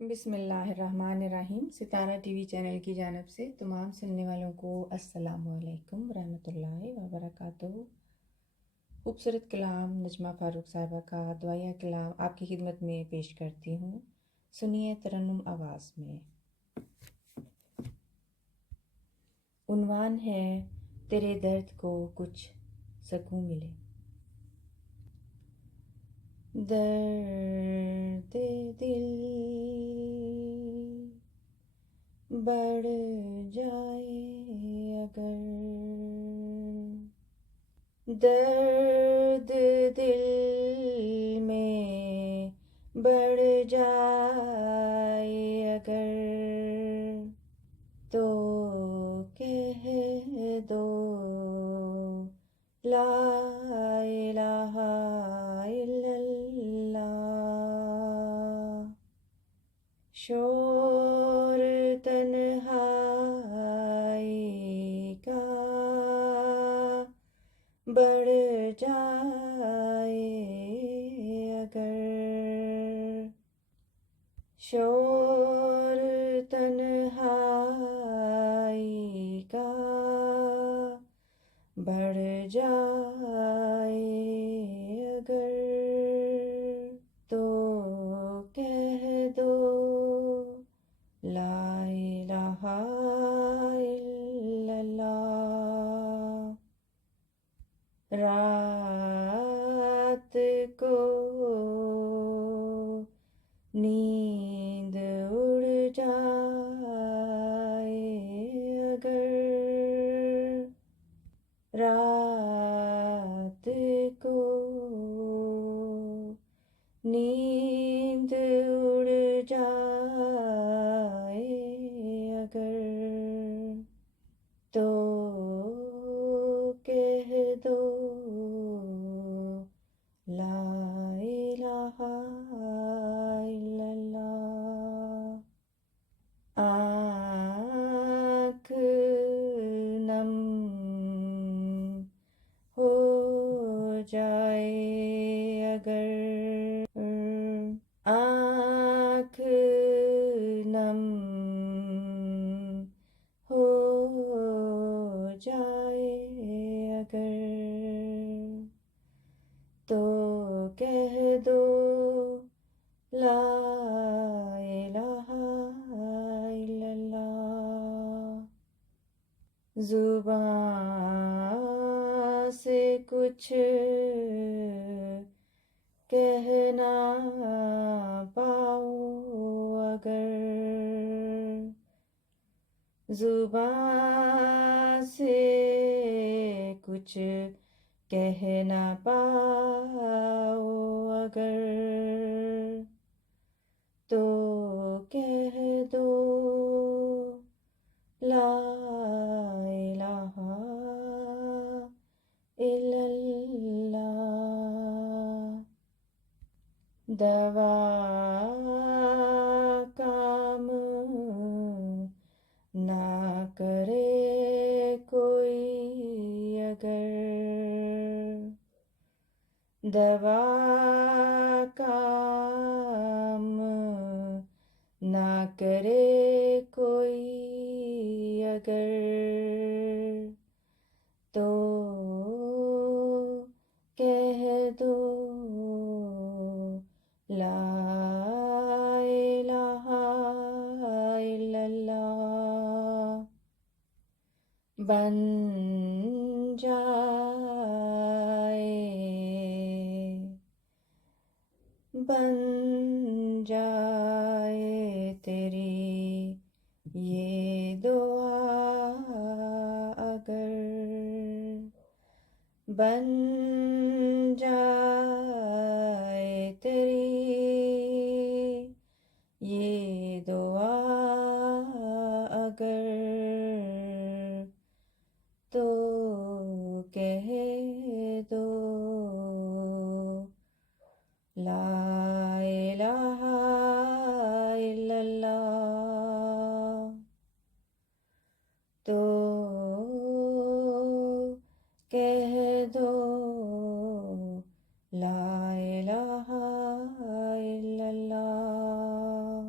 بسم اللہ الرحمن الرحیم۔ ستارہ ٹی وی چینل کی جانب سے تمام سننے والوں کو السلام علیکم ورحمۃ اللہ وبرکاتہ۔ خوبصورت کلام نجمہ فاروق صاحبہ کا دعائیہ کلام آپ کی خدمت میں پیش کرتی ہوں، سنیے ترنم آواز میں۔ عنوان ہے تیرے درد کو کچھ سکوں ملے۔ درد دل بڑھ جائے اگر، درد دل میں بڑھ جائے اگر، تو کہہ دو لا الہ الا اللہ۔ شور تنہائی کا بڑھ جائے اگر، شور تنہائی کا بڑھ جائے اگر، تو کہہ دو لا الہ الا اللہ۔ رات کو نیند اڑ جائے اگر، رات کو نیند اڑ جائے اگر، تو کہہ دو لا الہ الا اللہ۔ آنکھ نم ہو جائے اگر، آنکھ نم ہو جائے اگر، تو کہہ دو لا الہ الا اللہ۔ زبان سے کچھ کہہ نہ پاؤ اگر، زبان سے کچھ کہہ نہ پاؤ اگر، تو کہہ دو لا الہ الا اللہ۔ دوا کام نہ کرے کوئی اگر، دوا کام نہ کرے کوئی اگر، تو کہہ دو لا الہ الا اللہ۔ بن جائے تیری یہ دعا اگر، بن جائے تیری یہ دعا اگر، تو کہہ دو لا الہ الا اللہ، تو کہہ دو لا الہ الا اللہ۔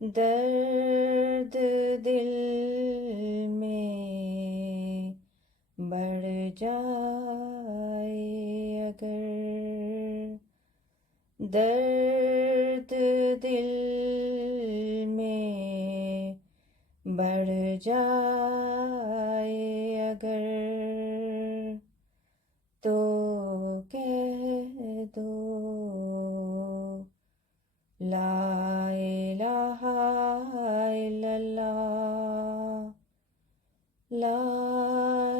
درد دل میں بڑھ جائے اگر، درد دل میں بڑھ جائے اگر، تو کہہ دو لا الہ الا اللہ، لا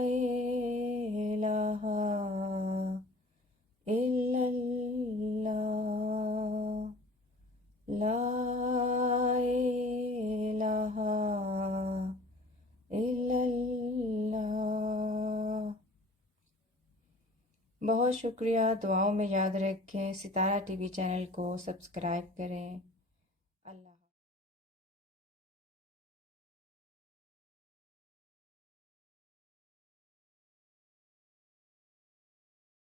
الہ الا اللہ، لا الہ الا اللہ۔ بہت شکریہ، دعاؤں میں یاد رکھیں، ستارہ ٹی وی چینل کو سبسکرائب کریں۔ اللہ